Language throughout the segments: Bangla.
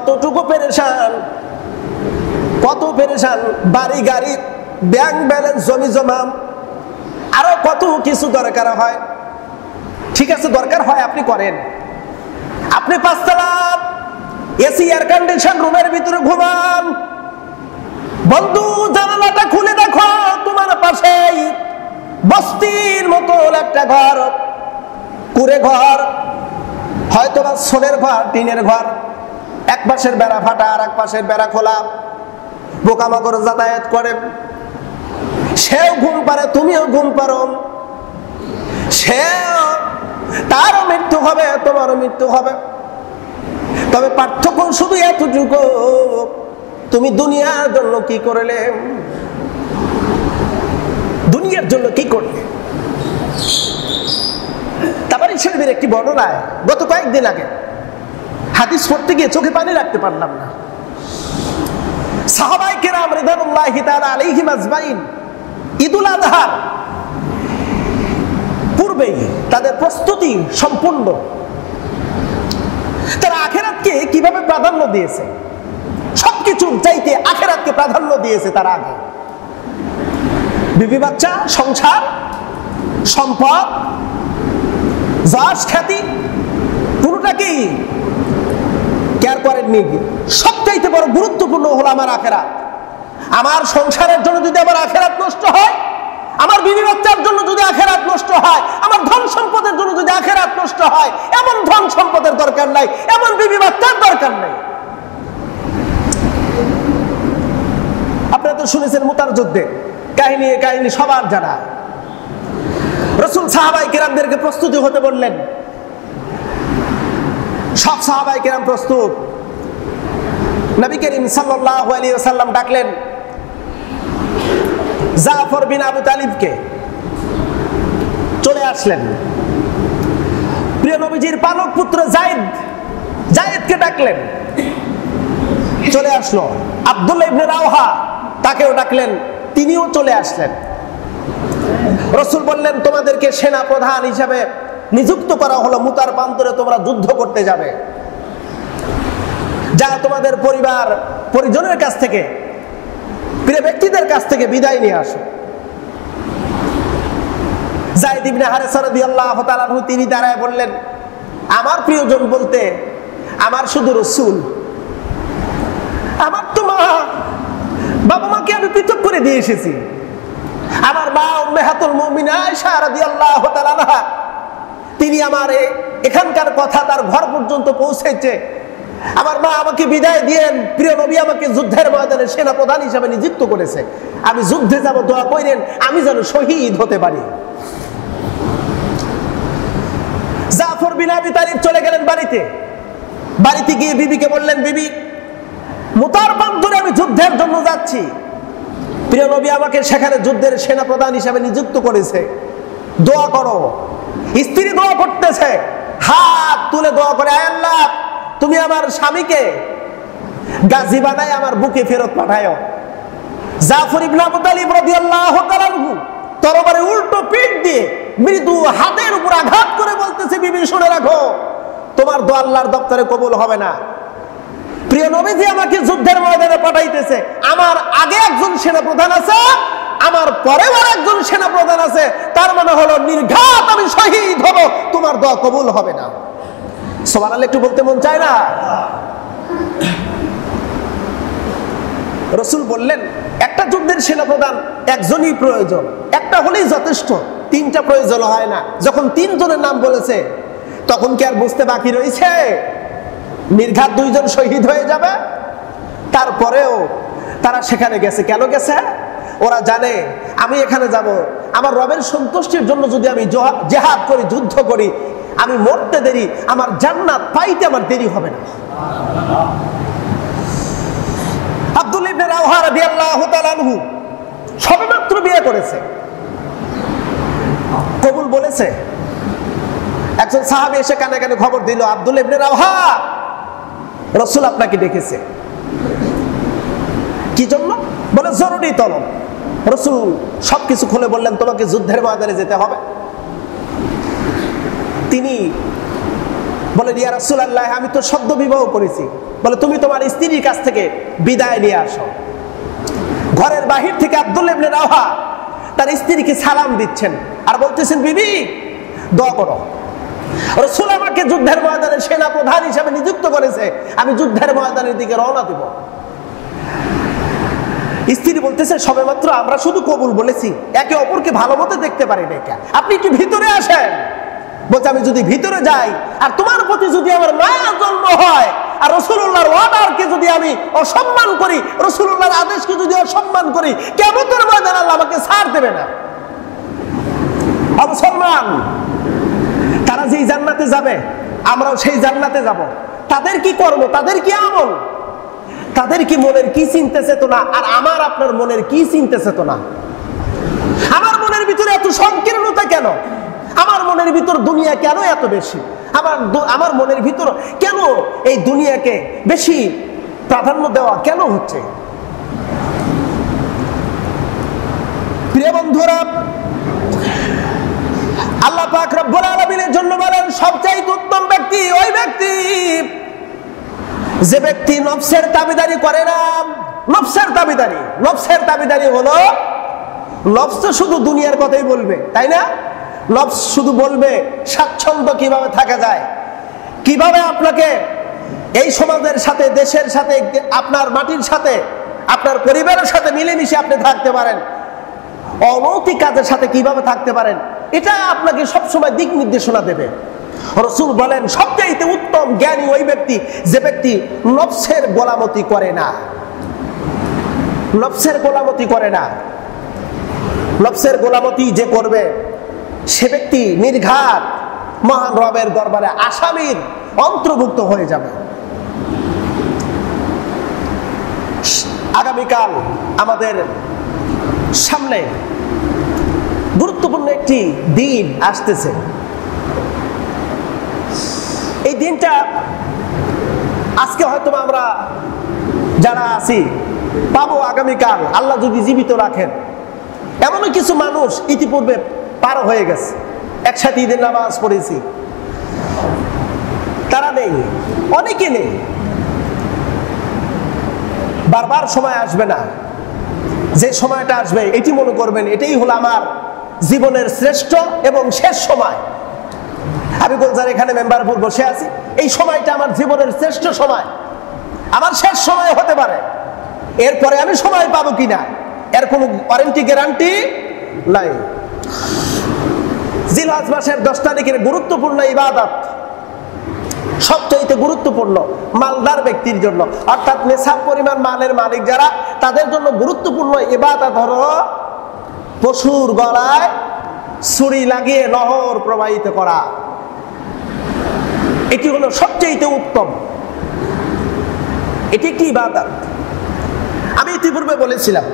কতটুকু পেরেশান, কত পেরেশান, বাড়ি গাড়ি, ব্যাংক ব্যালেন্স, জমি জমা, আরো কত কিছু দরকার হয়। ঠিক আছে, দরকার হয়, আপনি করেন। আপনি 5 তলা এসি এয়ার কন্ডিশন রুমের ভিতরে ঘুমান, বন্ধু জানালাটা খুলে দেখো, তোমার পাশেই বস্তির মতো একটা ঘর, কুড়ে ঘর, হয়তো বা সোনের ঘর, টিনের ঘর, এক পাশের বেড়া ফাটা আর এক পাশের বেড়া খোলা, পোকামাকড় যাতায়াত করে, সেও ঘুম পারে, তুমিও ঘুম পারো, সেও, তারও মৃত্যু হবে, তোমারও মৃত্যু হবে। তবে পার্থক্য শুধু এতটুকু, তুমি দুনিয়ার জন্য কি করলে, দুনিয়ার জন্য কি করলে। তাবারী শরীফের একটি বর্ণনায় গত কয়েকদিন আগে হাদিস পড়তে গিয়ে চোখে পানি রাখতে পারলাম না। সাহাবায়ে কেরাম রিদওয়ানুল্লাহি তাআলা আলাইহিম আজমাইন ঈদুল আযহার পূর্বেই তাদের প্রস্তুতি সম্পূর্ণ। তারা আখিরাতকে কিভাবে প্রাধান্য দিয়েছে, সবকিছুর চাইতে আখিরাতকে প্রাধান্য দিয়েছে তারা আগে। বিবি বাচ্চা, সংসার, সম্পদ, যশ খ্যাতি, পুরোটাকেই কেয়ার করেননি। সবচাইতে বড় গুরুত্বপূর্ণ হলো আমার আখিরাত। আমার সংসারের জন্য যদি আমার আখিরাত নষ্ট হয়, আমার বিবি বাচ্চার জন্য যদি আখিরাত নষ্ট হয়, আমার ধন সম্পদের জন্য যদি আখিরাত নষ্ট হয়, এমন ধন সম্পদের দরকার নাই, এমন বিবি বাচ্চার দরকার নাই। আপনারা তো শুনেছেন মুতার যুদ্ধে কাহিনী, কাহিনী সবার জানা। রাসূল সাহাবায়ে কেরামদেরকে প্রস্তুতি হতে বললেন, সব সাহাবায়ে কেরাম প্রস্তুত। নবী করিম সাল্লাল্লাহু আলাইহি ওয়াসাল্লাম ডাকলেন জাফর বিন আবু তালিবকে, চলে আসলেন। প্রিয় নবীজির পালক পুত্র যায়েদকে ডাকলেন, চলে আসলো। আব্দুল্লাহ ইবনে রাওহা, তাকেও ডাকলেন, তিনিও চলে আসলেন। রাসূল বললেন, তোমাদেরকে সেনা প্রধান হিসাবে নিযুক্ত করা হলো, মুতার প্রান্তরে তোমরা যুদ্ধ করতে যাবে। যা তোমাদের পরিবার পরিজনের কাছ থেকে, প্রিয় ব্যক্তিদের কাছ থেকে বিদায় নিয়ে আসো। যায়েদ ইবনে হারেসা রাদিয়াল্লাহু তাআলা আনহু তিনি দাঁড়ায় বললেন, আমার প্রিয়জন বলতে আমার শুধু রাসূল, আমার তো মা, বাবা মাকে আমি পৃথক করে দিয়ে এসেছি। আমার মা উম্মাহাতুল মুমিনিন আয়েশা রাদিয়াল্লাহু তাআলা আনহা, তিনি আমার এখানকার কথা তার ঘর পর্যন্ত পৌঁছেছে। আমার মা আমাকে বিদায় দিয়েন, প্রিয় নবী আমাকে যুদ্ধের ময়দানে সেনা প্রধান হিসেবে নিযুক্ত করেছে, আমি যুদ্ধে যাব, দোয়া করেন আমি যেন শহীদ হতে পারি। জাফর বিন আবি তালিব চলে গেলেন বাড়িতে। বাড়িতে গিয়ে বিবিকে বললেন, বিবি, মুতার প্রান্তরে আমি যুদ্ধের জন্য যাচ্ছি, প্রিয় নবী আমাকে সেখানে যুদ্ধের সেনা প্রধান হিসেবে নিযুক্ত করেছে, দোয়া করো। স্ত্রী দোয়া করতেছে, হাত তুলে দোয়া করে, আয় আল্লাহ, তুমি আমার স্বামীকে গাজী বানায় আমার বুকে ফেরত পাঠায়ো। জাফর ইবনে আবু তালিব রাদিয়াল্লাহু তাআলা আনহু তরবারে উল্টো পিঠ দিয়ে মৃদু হাতের উপর আঘাত করে বলতেছে, বিবি শুনে রাখো, তোমার দোয়া আল্লাহর দপ্তরে কবুল হবে না। প্রিয় নবীজি আমাকে যুদ্ধের ময়দানে পাঠাইতেছে, আমার আগে একজন সেনা প্রধান আছে, আমার পরেও একজন সেনা প্রধান আছে, তার মানে হলো নির্ঘাত আমি শহীদ হব, তোমার দোয়া কবুল হবে না। সুবহানাল্লাহ একটু বলতে মন চায় না? রাসূল বললেন, একটা যুদ্ধের সেনাপ্রধান একজনই প্রয়োজন, একটা হলেই যথেষ্ট, তিনটা প্রয়োজন হয় না। যখন তিনজনের নাম বলেছে তখন কি আর বুঝতে বাকি রয়েছে নির্ঘাত দুইজন শহীদ হয়ে যাবে? তারপরেও তারা সেখানে গেছে। কেন গেছে? ওরা জানে আমি এখানে যাব, আমার রবের সন্তুষ্টির জন্য যদি আমি জিহাদ করি, যুদ্ধ করি, আমি মরতে দেরি, আমার জান্নাত পাইতে আমার দেরি হবে না। আব্দুল্লাহ ইবনে রাওহা রাদিয়াল্লাহু তাআলা আনহু সবেমাত্র বিয়ে করেছে, কবুল বলেছে। একজন সাহাবী এসে কানে কানে খবর দিল, আব্দুল্লাহ ইবনে রাওহা, রাসূল আপনাকে ডেকেছে। কি জন্য? বলে জরুরি তলব। রাসূল সবকিছু খুলে বললেন, তোমাকে যুদ্ধের ময়দানে যেতে হবে। তিনি বলে ইয়া রাসূলুল্লাহ, আমি তো সদ্য বিবাহ করেছি। বলে তুমি তোমার স্ত্রীর কাছ থেকে বিদায় নিয়ে আসো। ঘরের বাহির থেকে আব্দুল্লাহ ইবনে রাওহা তার স্ত্রীকে সালাম দিচ্ছেন আর বলতেছেন, বিবি দোয়া করো, রাসূল আমাকে যুদ্ধের ময়দানে সেনা প্রধান হিসেবে নিযুক্ত করেছে, আমি যুদ্ধের ময়দানের দিকে রওনা দেব। স্ত্রী বলতেছে, সবেমাত্র আমরা শুধু কবুল বলেছি, একে অপরকে ভালো মতো দেখতে পারি না, আপনি একটু ভিতরে আসেন। বলছে, আমি যদি ভিতরে যাই আর তোমার প্রতি যদি আমার মায়া জন্ম হয় আর রাসূলুল্লাহর অর্ডারকে যদি আমি অসম্মান করি, রাসূলুল্লাহর আদেশকে যদি অসম্মান করি, কিয়ামতের ময়দানে আল্লাহ আমাকে ছাড় দেবে না। মুসলমান, তারা যেই জান্নাতে যাবে আমরাও সেই জান্নাতে যাব। তাদের কি কর্ম, তাদের কি আমল, তাদের কি মনের কি চিন্তা চেতনা, আর আমার আপনার মনের কি চিন্তা চেতনা? আমার মনের ভিতরে এত সংকীর্ণতা কেন? আমার মনের ভিতর দুনিয়া কেন এত বেশি? আমার মনের ভিতর কেন এই দুনিয়াকে বেশি প্রাধান্য দেওয়া কেন হচ্ছে? প্রিয় বন্ধুরা, আল্লাহ পাক রব্বুল আলামিনের জন্য বলেন, সবচেয়ে উত্তম ব্যক্তি ওই ব্যক্তি যে ব্যক্তি নফসের দাবিদারি করে না। নফসের দাবিদারি হলো, নফস তো শুধু দুনিয়ার কথাই বলবে, তাই না? নফস শুধু বলবে স্বাচ্ছন্দ্য কিভাবে থাকা যায়, কিভাবে আপনাকে এই সমাজের সাথে, দেশের সাথে, আপনার মাটির সাথে, আপনার পরিবারের সাথে মিলেমিশে আপনি থাকতে পারেন, অনৈতিক কাজের সাথে কিভাবে থাকতে পারেন, এটা আপনাকে সবসময় দিক নির্দেশনা দেবে। রাসূল বলেন, সবচেয়ে উত্তম জ্ঞানী ওই ব্যক্তি যে ব্যক্তি নফসের গোলামতি করে না। নফসের গোলামতি করে না। নফসের গোলামতি যে করবে সে ব্যক্তি নির্ঘাত মহান রবের দরবারে আসামির অন্তর্ভুক্ত হয়ে যাবে। আগামীকাল আমাদের সামনে গুরুত্বপূর্ণ একটি দিন আসতেছে। এই দিনটা আজকে হয়তো আমরা যারা আছি পাবো, আগামীকাল আল্লাহ যদি জীবিত রাখেন। এমনও কিছু মানুষ ইতিপূর্বে পার হয়ে গেছে, একসাথে ঈদের নামাজ পড়েছি, তারা নেই, অনেকে নেই। বারবার সময় আসবে না, যে সময়টা আসবে এটি মনে করবেন এটাই হলো আমার জীবনের শ্রেষ্ঠ এবং শেষ সময়। আমি গোলজার এখানে মেম্বারপুর বসে আছি, এই সময়টা আমার জীবনের শ্রেষ্ঠ সময়, আমার শেষ সময় হতে পারে। এরপরে আমি সময় পাবো কিনা এর কোনো ওয়ারেন্টি গ্যারান্টি নাই। জিলহজ মাসের 10 তারিখের গুরুত্বপূর্ণ ইবাদত, সবচেয়ে গুরুত্বপূর্ণ মালদার ব্যক্তির জন্য, অর্থাৎ নেশাব পরিমাণ মালের মালিক যারা, তাদের জন্য গুরুত্বপূর্ণ ইবাদত হলো পশুর গলায় ছুরি লাগিয়ে নহর প্রবাহিত করা। এটি হলো সবচেয়ে উত্তম, এটি একটি ইবাদত। আমি ইতিপূর্বে বলেছিলাম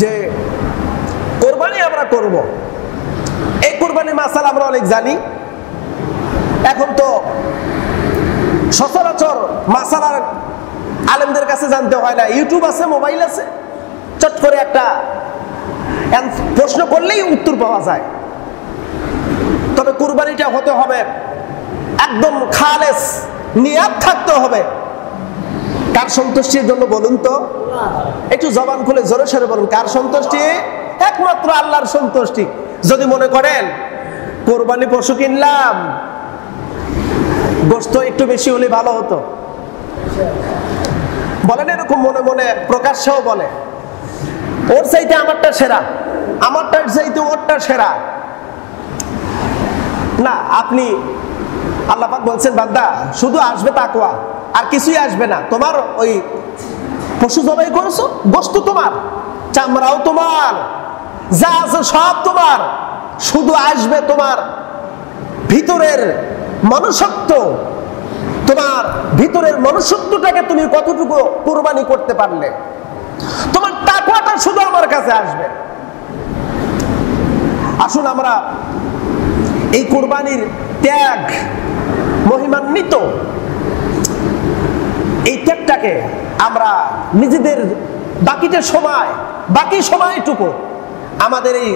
যে কোরবানি আমরা করব, এই কোরবানি মাসালা আমরা অনেক জানি। এখন তো সচরাচর মাসালার আলেমদের কাছে জানতে হয় না, ইউটিউব আছে, মোবাইল আছে, চট করে একটা প্রশ্ন করলেই উত্তর পাওয়া যায়। তবে কুরবানিটা হতে হবে একদম খালেস, নিয়াত থাকতে হবে। কার সন্তুষ্টির জন্য বলুন তো? একটু জবান খুলে জোরে সরে বলুন, কার সন্তুষ্টি? একমাত্র আল্লাহর সন্তুষ্টি। যদি মনে করেন কোরবানি পশু কিনলাম, গোশত একটু বেশি হলে ভালো হতো, বলেন এরকম মনে মনে প্রকাশ্যেও বলে, ওর চাইতে আমারটা সেরা, আমারটার চাইতে ওরটা সেরা। না, আপনি আল্লাহ পাক বলছেন, বান্দা শুধু আসবে তাকওয়া, আর কিছুই আসবে না। তোমার ওই পশু জবাই করেছো, গোশত তোমার, চামড়াও তোমার, যা আছে সব তোমার, শুধু আসবে তোমার ভিতরের মনুষ্যত্ব। তোমার ভিতরের মনুষ্যত্বটাকে তুমি কতটুকু কুরবানি করতে পারলে, তোমার তাকওয়াটা শুধু আমার কাছে আসবে। আসুন আমরা এই কুরবানির ত্যাগ, মহিমান্বিত এই ত্যাগটাকে আমরা নিজেদের বাকি সময়টুকু আমাদের এই